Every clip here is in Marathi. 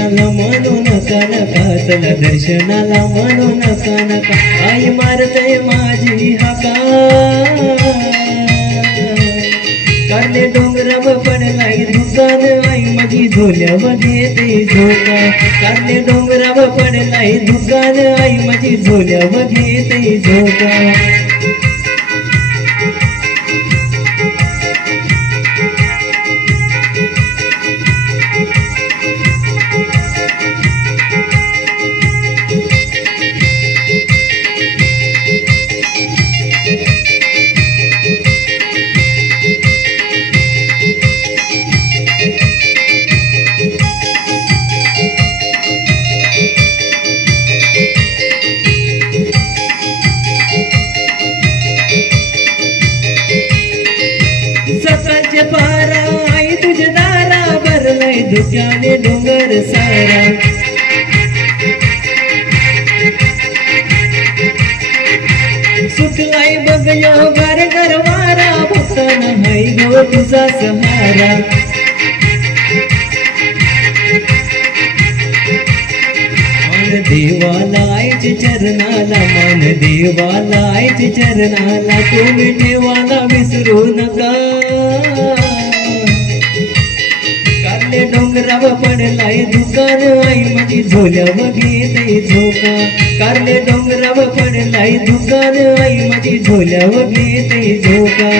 दर्शनाला म्हणू नका नका, चला दर्शनाला म्हणू नका नका, आई मारते माझी हाका. कारले डोंगरावर पडलाय दुकान, आई माझी झोल्यावर घेते झोका. कारले डोंगरावर पडलाय दुकान, आई माझी झोल्यावर घेते झोका. सकाळचे पारा आई तुझ्या दारा, भरलाय धुक्याने डोंगर सारा. सुटलाय बघ या गारगार वारा, भक्ताना हाय गो तुझा सहारा. मान देवाला आईच्या चरणाला, मान देवाला आईच्या चरणाला, तुम्ही देवाला विसरू नका. कारले डोंगरावर पडलाय दुकान, आई माझी झोल्यावर घेते झोका. कारले डोंगरावर पडलाय दुकान, आई माझी झोल्यावर घेते झोका.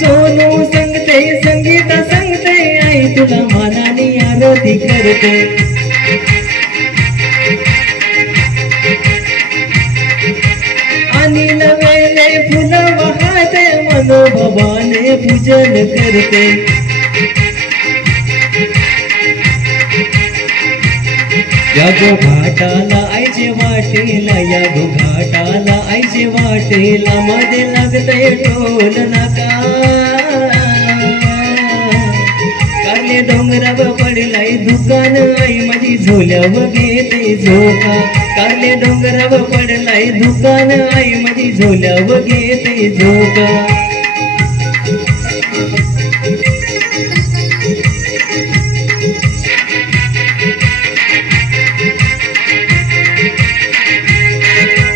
सोनू संगते संगीता संगते, आई तुला मानाने आरती करते. आणि नवेले फुलं वाहते, मनोभावाने पूजन करते. या गो घाटाला आईचे वाटेला, या गो घाटाला आईचे वाटेला, मध्ये लागतय टोल नाका. कारले डोंगरावर पडलाय दुकान, आई माझी झोल्यावर घेते झोका. कारले डोंगरावर पडलाय दुकान, आई माझी झोल्यावर घेते झोका.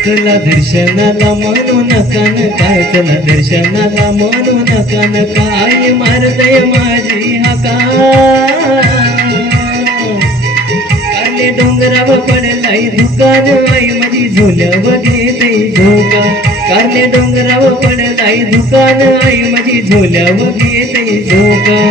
चला दर्शनाला म्हणू नका नका, चला दर्शनाला म्हणू नका नका, आई मारते माझी हाका. कारले डोंगरावर पडलाय दुकान, आई माझी झोल्यावर घेते झोका. कारले डोंगरावर पडलाय दुकान, आई माझी झोल्यावर घेते झोका.